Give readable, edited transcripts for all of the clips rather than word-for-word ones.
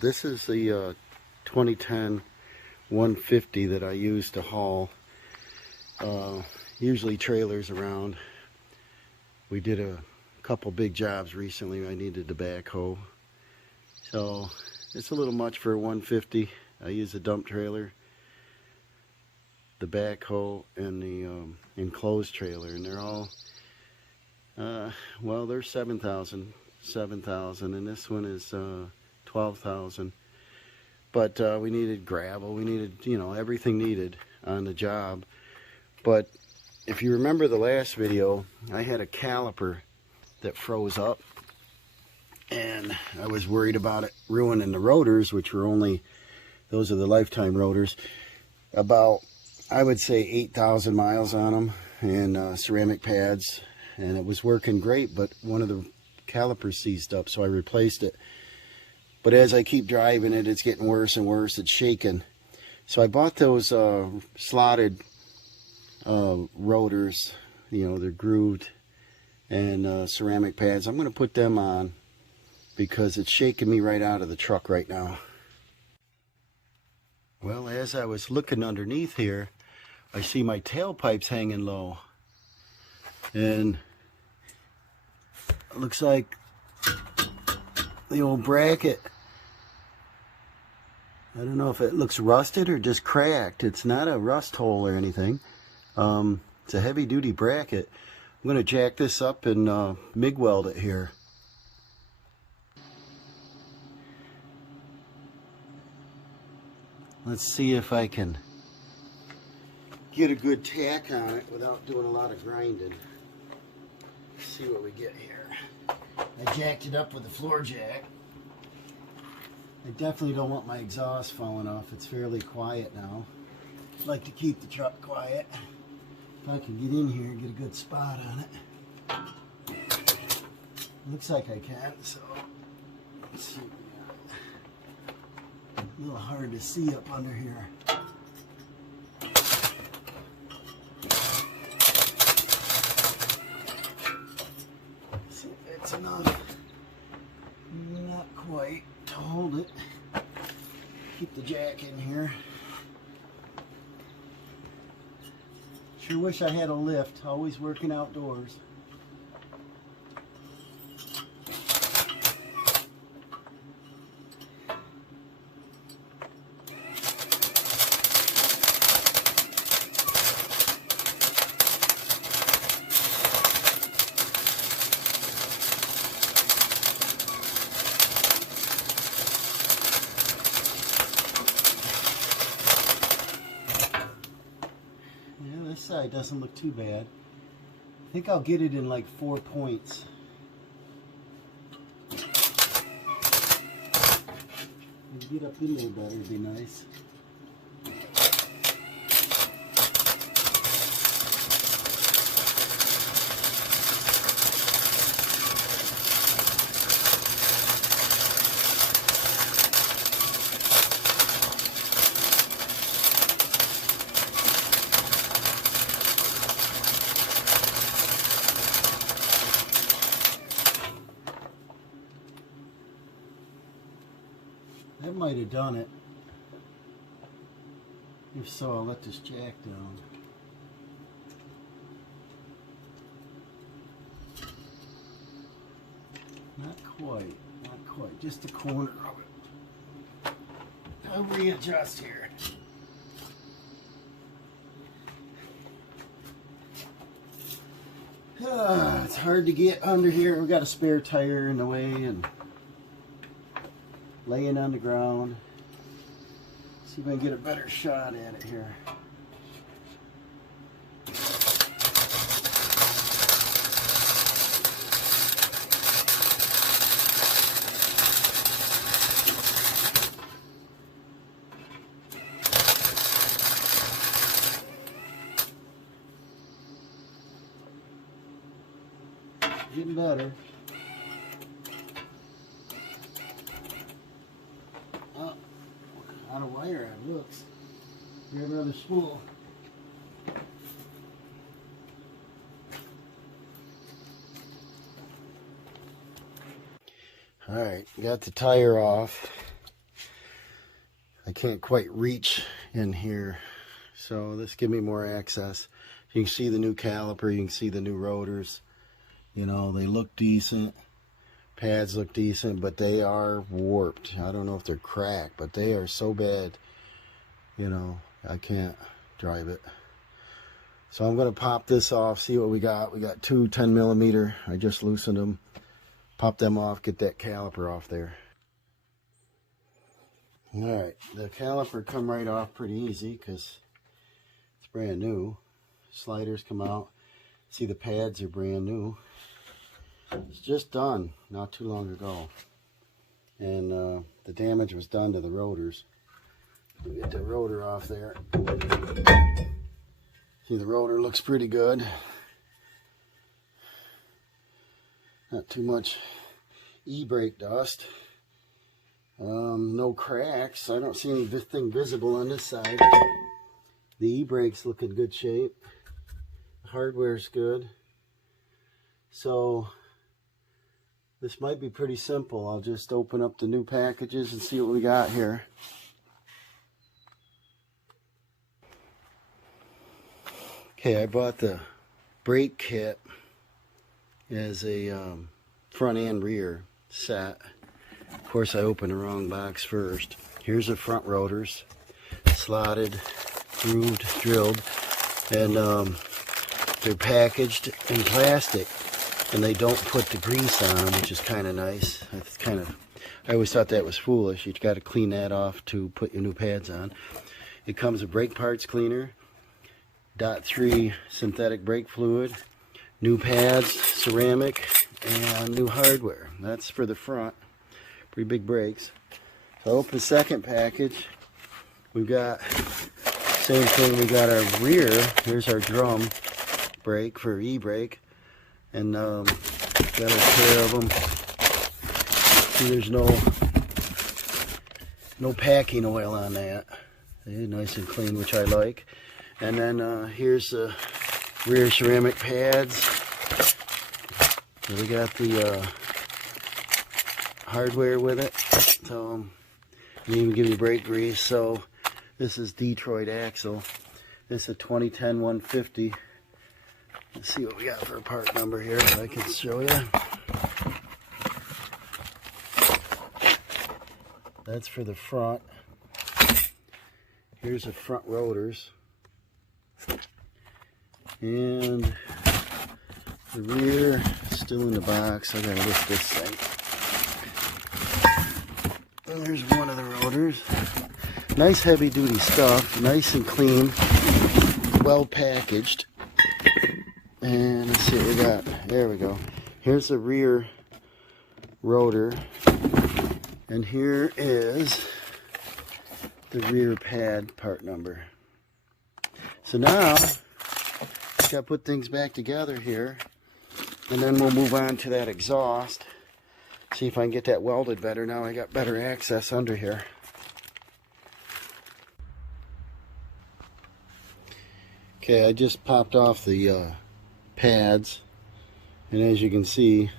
This is the 2010 150 that I use to haul usually trailers around. We did a couple big jobs recently. I needed the backhoe, so it's a little much for a 150. I use a dump trailer, the backhoe, and the enclosed trailer, and they're all well, they're 7,000, and this one is 12,000. But we needed gravel, we needed, everything needed on the job. But if you remember the last video, I had a caliper that froze up, and I was worried about it ruining the rotors, which were only, those are the lifetime rotors, about, I would say, 8,000 miles on them, and ceramic pads, and it was working great, but one of the calipers seized up, so I replaced it. But as I keep driving it, it's getting worse and worse. It's shaking. So I bought those slotted rotors, they're grooved, and ceramic pads. I'm going to put them on because it's shaking me right out of the truck right now. Well, as I was looking underneath here, I see my tailpipes hanging low. And it looks like the old bracket, I don't know if it looks rusted or just cracked. It's not a rust hole or anything. It's a heavy duty bracket. I'm going to jack this up and MIG weld it here. Let's see if I can get a good tack on it without doing a lot of grinding. Let's see what we get here. I jacked it up with a floor jack. I definitely don't want my exhaust falling off. It's fairly quiet now. I like to keep the truck quiet. If I can get in here and get a good spot on it. Looks like I can, so let's see what we got. A little hard to see up under here. See if it's enough. Not quite to hold it. Keep the jack in here. Sure wish I had a lift. Always working outdoors. This side doesn't look too bad. I think I'll get it in like 4 points. Get up in there better would be nice. That might have done it. If so, I'll let this jack down. Not quite, just the corner of it. I'll readjust here. It's hard to get under here. We've got a spare tire in the way and laying on the ground. See if I can get a better shot at it here. Getting better. Out of wire, it looks. Grab another spool. Alright, got the tire off. can't quite reach in here. So this gives me more access. You can see the new caliper, you can see the new rotors. You know, they look decent. Pads look decent, but they are warped. I don't know if they're cracked, but they are so bad, you know, I can't drive it. So I'm going to pop this off, see what we got. We got two 10mm. I just loosened them. Pop them off, get that caliper off there. Alright, the caliper come right off pretty easy because it's brand new. Sliders come out. See, the pads are brand new. It's just done not too long ago. And the damage was done to the rotors. We get the rotor off there. See, the rotor looks pretty good. Not too much e-brake dust. No cracks. I don't see anything visible on this side. The e-brake's look in good shape. The hardware's good. So this might be pretty simple. I'll just open up the new packages and see what we got here. Okay, I bought the brake kit as a front and rear set. Of course, I opened the wrong box first. Here's the front rotors, slotted, grooved, drilled, and they're packaged in plastic, and they don't put the grease on them, which is kind of nice. It's kind of, I always thought that was foolish. You got to clean that off to put your new pads on. It comes with brake parts cleaner, .3 synthetic brake fluid, new pads, ceramic, and new hardware. That's for the front. Pretty big brakes. So open the second package. We've got same thing. We got our rear. Here's our drum brake for e-brake, and got a pair of them. See, there's no packing oil on that. Nice and clean, which I like. And then here's the rear ceramic pads. So we got the hardware with it. So they even give you brake grease. So this is Detroit axle. This is a 2010 150. Let's see what we got for a part number here, if I can show you. That's for the front. Here's the front rotors. And the rear, still in the box. I gotta lift this thing. And there's one of the rotors. Nice heavy duty stuff, nice and clean, well packaged. And let's see what we got. There we go. Here's the rear rotor. And here is the rear pad part number. So now, got to put things back together here, and then we'll move on to that exhaust. See if I can get that welded better. Now I got better access under here. Okay, I just popped off the pads, and as you can see,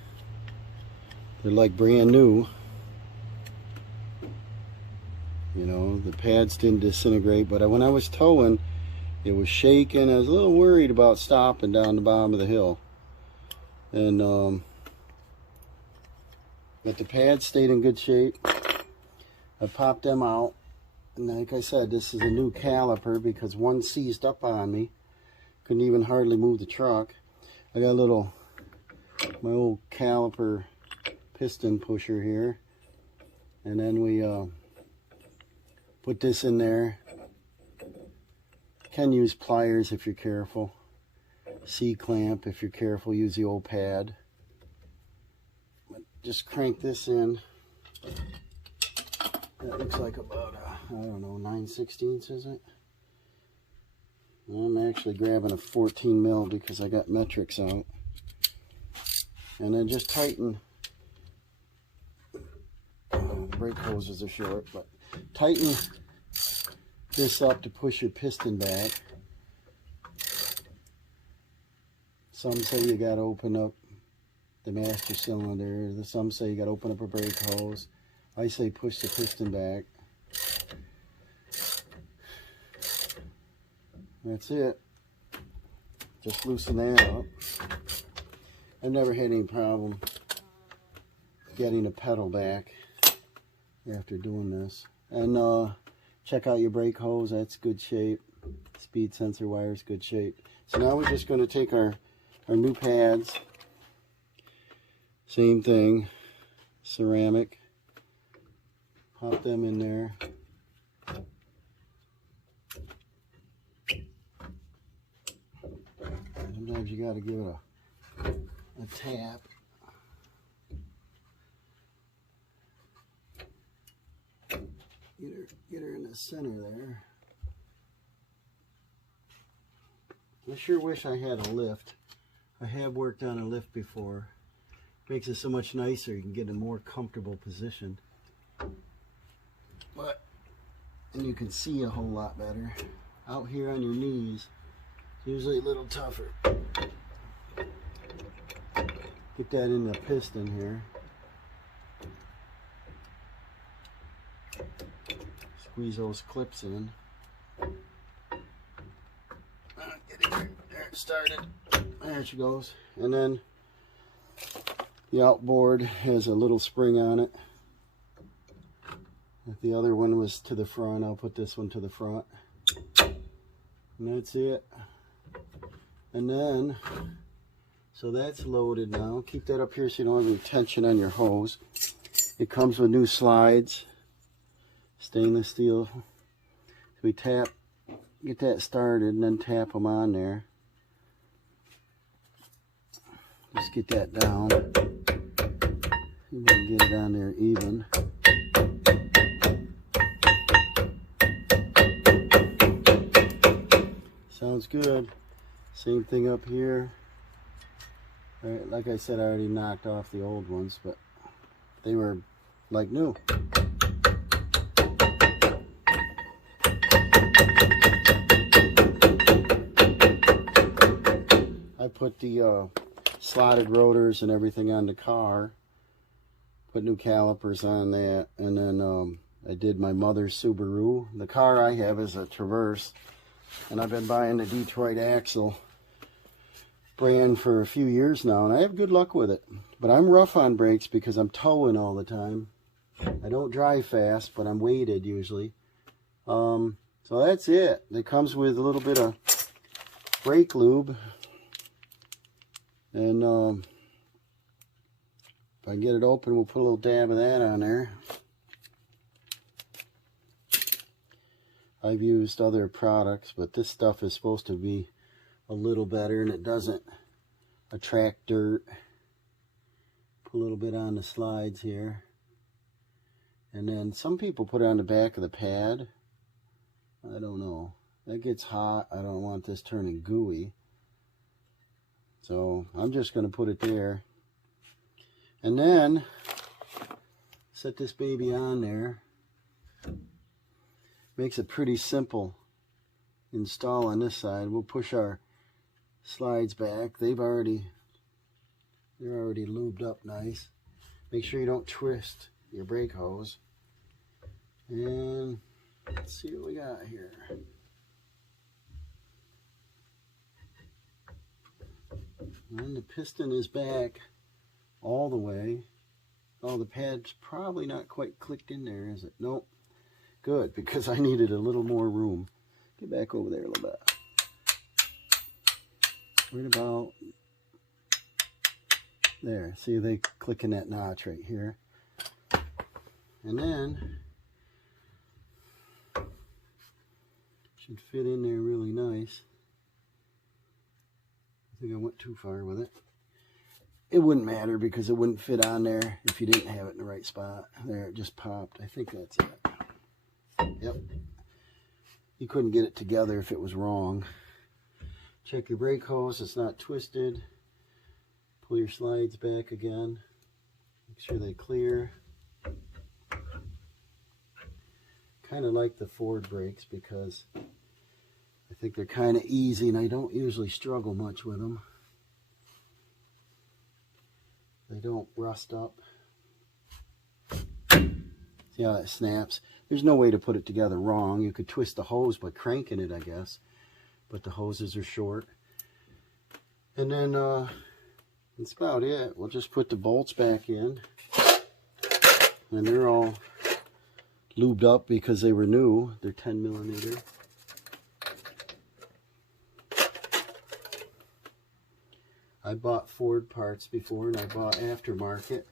they're like brand new. You know, the pads didn't disintegrate, but when I was towing, it was shaking. I was a little worried about stopping down the bottom of the hill. And but the pads stayed in good shape. I popped them out. And like I said, this is a new caliper because one seized up on me. Couldn't even hardly move the truck. I got a little, my old caliper piston pusher here. And then we put this in there. Can use pliers if you're careful. C-clamp if you're careful. Use the old pad. Just crank this in. That looks like about I don't know, 9/16 is it? I'm actually grabbing a 14 mil because I got metrics out. And then just tighten. The brake hoses are short, but tighten this up to push your piston back. Some say you got to open up the master cylinder. Some say you got to open up a brake hose. I say push the piston back. That's it. Just loosen that up. I've never had any problem getting the pedal back after doing this. And check out your brake hose, that's good shape. Speed sensor wires, good shape. So now we're just going to take our new pads, same thing, ceramic, pop them in there. Sometimes you got to give it a tap. Get her in the center there. I sure wish I had a lift. I have worked on a lift before. Makes it so much nicer. You can get in a more comfortable position. And you can see a whole lot better. Out here on your knees, it's usually a little tougher. Get that in the piston here. Squeeze those clips in. Get it there, started. There she goes. And then the outboard has a little spring on it. If the other one was to the front, I'll put this one to the front. And that's it. And then, so that's loaded now. Keep that up here so you don't have any tension on your hose. It comes with new slides. Stainless steel. So we tap, get that started, and then tap them on there. Just get that down. You can get it on there even. Sounds good. Same thing up here. All right, like I said, I already knocked off the old ones, but they were like new. I put the slotted rotors and everything on the car, put new calipers on that, and then I did my mother's Subaru. The car I have is a Traverse, and I've been buying the Detroit Axle brand for a few years now, and I have good luck with it. But I'm rough on brakes because I'm towing all the time. I don't drive fast, but I'm weighted usually. So that's it. It comes with a little bit of brake lube. And if I get it open, we'll put a little dab of that on there. I've used other products, but this stuff is supposed to be a little better, and it doesn't attract dirt. Put a little bit on the slides here. And then some people put it on the back of the pad. I don't know. That gets hot. I don't want this turning gooey. So I'm just going to put it there. And then set this baby on there. Makes it pretty simple install on this side. We'll push our slides back. They're already lubed up nice. Make sure you don't twist your brake hose. And let's see what we got here. And the piston is back all the way. Oh, the pad's probably not quite clicked in there, is it? Nope. Good, because I needed a little more room. Get back over there a little bit. Right about there. See, they click in that notch right here. And then should fit in there really nice. I think I went too far with it. It wouldn't matter because it wouldn't fit on there if you didn't have it in the right spot. There, it just popped. I think that's it. Yep. You couldn't get it together if it was wrong. Check your brake hose, it's not twisted. Pull your slides back again. Make sure they clear. Kind of like the Ford brakes because I think they're kind of easy and I don't usually struggle much with them. They don't rust up. See how that snaps? There's no way to put it together wrong. You could twist the hose by cranking it, I guess. but the hoses are short. And then that's about it. We'll just put the bolts back in, and they're all lubed up because they were new. They're 10 millimeter. I bought Ford parts before, and I bought aftermarket.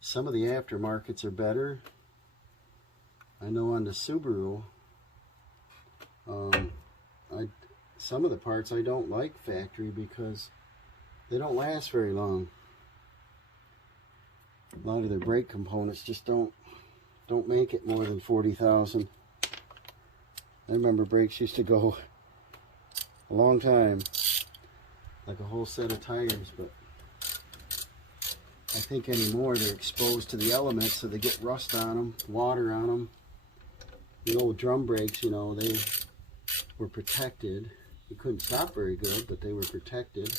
Some of the aftermarkets are better. I know on the Subaru, some of the parts I don't like factory because they don't last very long. A lot of their brake components just don't make it more than 40,000. I remember brakes used to go a long time, like a whole set of tires, but I think anymore they're exposed to the elements, so they get rust on them, water on them. The old drum brakes, you know, they were protected. You couldn't stop very good, but they were protected.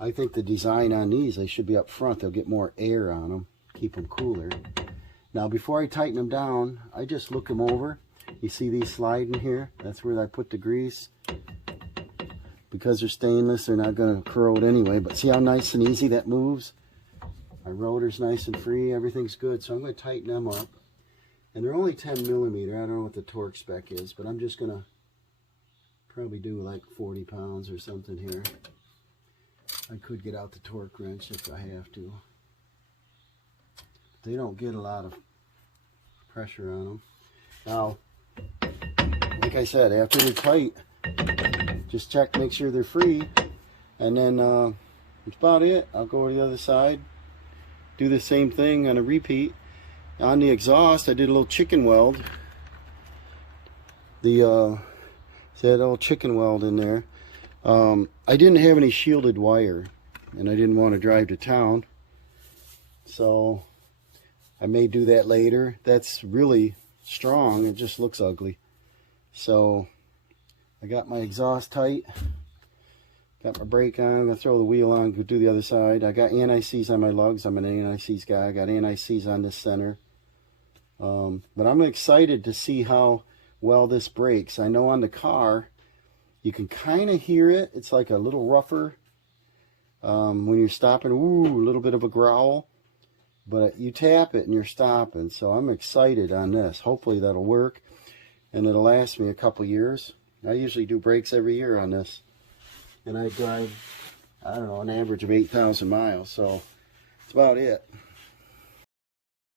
I think the design on these, they should be up front. They'll get more air on them, keep them cooler. Now, before I tighten them down, I just look them over. You see these sliding here? That's where I put the grease. Because they're stainless, they're not going to corrode anyway. But see how nice and easy that moves? My rotor's nice and free. Everything's good. So I'm going to tighten them up. And they're only 10 millimeter. I don't know what the torque spec is, but I'm just going to probably do like 40 pounds or something here. I could get out the torque wrench if I have to. They don't get a lot of pressure on them. Now, like I said, after they're tight, just check, make sure they're free, and then that's about it. I'll go to the other side, do the same thing on a repeat. On the exhaust, I did a little chicken weld. See that little chicken weld in there. I didn't have any shielded wire, and I didn't want to drive to town, so I may do that later. That's really strong. It just looks ugly. So I got my exhaust tight, got my brake on. I'm going to throw the wheel on, go do the other side. I got anti-seize on my lugs. I'm an anti-seize guy. I got anti-seize on this center. But I'm excited to see how well this brakes. I know on the car, you can kind of hear it. It's like a little rougher when you're stopping. Ooh, a little bit of a growl. But you tap it and you're stopping. So I'm excited on this. Hopefully that'll work, and it'll last me a couple years. I usually do brakes every year on this, and I drive, I don't know, an average of 8,000 miles, so that's about it.